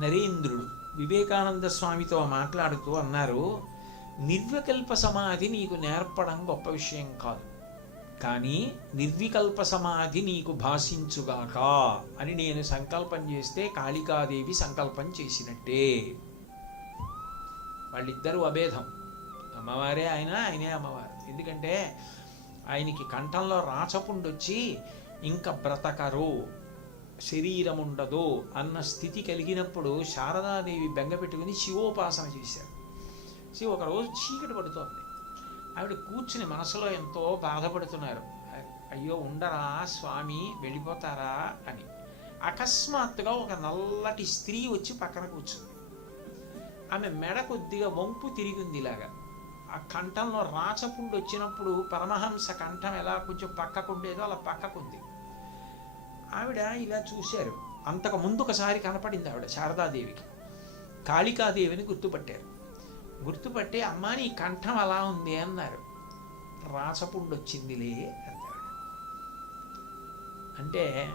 నరేంద్రుడు వివేకానంద స్వామితో మాట్లాడుతూ అన్నారు నిర్వికల్ప సమాధి నీకు నేర్పడం గొప్ప విషయం కాదు. కానీ నిర్వికల్ప సమాధి నీకు భాషించుగాక అని నేను సంకల్పం చేస్తే కాళికాదేవి సంకల్పం చేసినట్టే. వాళ్ళిద్దరూ అభేదం. అమ్మవారే ఆయన ఆయనే అమ్మవారు. ఎందుకంటే ఆయనకి కంఠంలో రాచపుండొచ్చి ఇంకా బ్రతకరు. శరీరం ఉండదు అన్న స్థితి కలిగినప్పుడు శారదాదేవి బెంగ పెట్టుకుని శివోపాసన చేశారు శివ ఒకరోజు చీకటి పడుతోంది. ఆవిడ కూర్చుని మనసులో ఎంతో బాధపడుతున్నారు. అయ్యో ఉండరా స్వామి వెళ్ళిపోతారా అని. అకస్మాత్తుగా ఒక నల్లటి స్త్రీ వచ్చి పక్కన కూర్చుంది. ఆమె మెడ కొద్దిగా వంపు తిరిగింది ఇలాగా. ఆ కంఠంలో రాచపుండు వచ్చినప్పుడు పరమహంస కంఠం ఎలా కొంచెం పక్కకుండేదో అలా పక్కకుంది. ఆవిడ ఇలా చూశారు. అంతకు ముందు ఒకసారి కనపడింది ఆవిడ శారదాదేవికి. కాళికాదేవిని గుర్తుపట్టారు. గుర్తుపట్టి అమ్మా నీ కంఠం అలా ఉంది అన్నారు. రాసపుండు వచ్చిందిలే అన్నాడు అంటే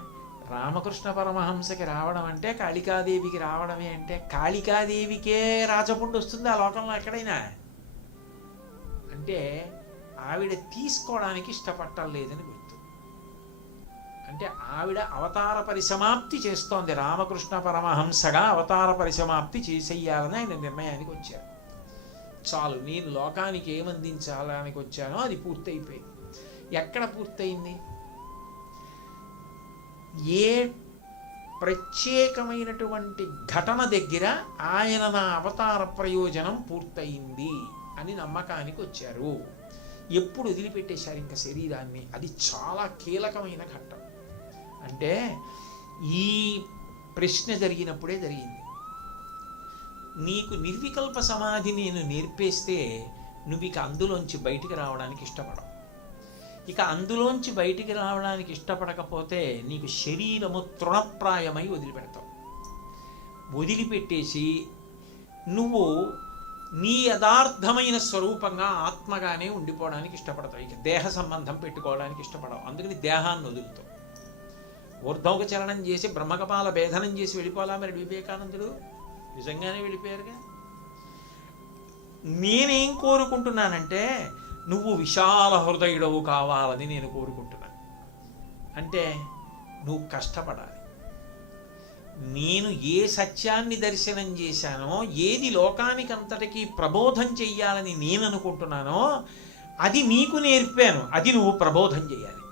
రామకృష్ణ పరమహంసకి రావడం అంటే కాళికాదేవికి రావడమే అంటే కాళికాదేవికే రాజపుండు వస్తుంది ఆ లోకంలో ఎక్కడైనా? అంటే ఆవిడ తీసుకోవడానికి ఇష్టపడటం లేదని గుర్తు అంటే ఆవిడ అవతార పరిసమాప్తి చేస్తోంది. రామకృష్ణ పరమహంసగా అవతార పరిసమాప్తి చేసేయాలని ఆయన నిర్ణయానికి వచ్చారు. చాలు నేను లోకానికి ఏమందించాలనికి వచ్చానో అది పూర్తయిపోయింది. ఎక్కడ పూర్తయింది? ఏ ప్రత్యేకమైనటువంటి ఘటన దగ్గర ఆయన నా అవతార ప్రయోజనం పూర్తయింది అని నమ్మకానికి వచ్చారు. ఎప్పుడు వదిలిపెట్టేశారు ఇంకా శరీరాన్ని? అది చాలా కీలకమైన ఘట్టం. అంటే ఈ ప్రశ్న జరిగినప్పుడే జరిగింది. నీకు నిర్వికల్ప సమాధి నేను నేర్పేస్తే నువ్వు ఇక అందులోంచి బయటికి రావడానికి ఇష్టపడవు. ఇక అందులోంచి బయటికి రావడానికి ఇష్టపడకపోతే నీకు శరీరము తృణప్రాయమై వదిలిపెడతావు. వదిలిపెట్టేసి నువ్వు నీ యథార్థమైన స్వరూపంగా ఆత్మగానే ఉండిపోవడానికి ఇష్టపడతావు. ఇక దేహ సంబంధం పెట్టుకోవడానికి ఇష్టపడవు. అందుకని దేహాన్ని వదులుతావు. ఊర్ధౌక చలనం చేసి బ్రహ్మకపాల భేదనం చేసి వెళ్ళిపోవాలా మరి వివేకానందుడు? నిజంగానే వెళ్ళిపోయారుగా? నేనేం కోరుకుంటున్నానంటే నువ్వు విశాల హృదయుడవు కావాలని నేను కోరుకుంటున్నాను. అంటే నువ్వు కష్టపడాలి. నేను ఏ సత్యాన్ని దర్శనం చేశానో ఏది లోకానికి అంతటికీ ప్రబోధం చెయ్యాలని నేను అనుకుంటున్నానో అది నీకు నేర్పాను. అది నువ్వు ప్రబోధం చేయాలి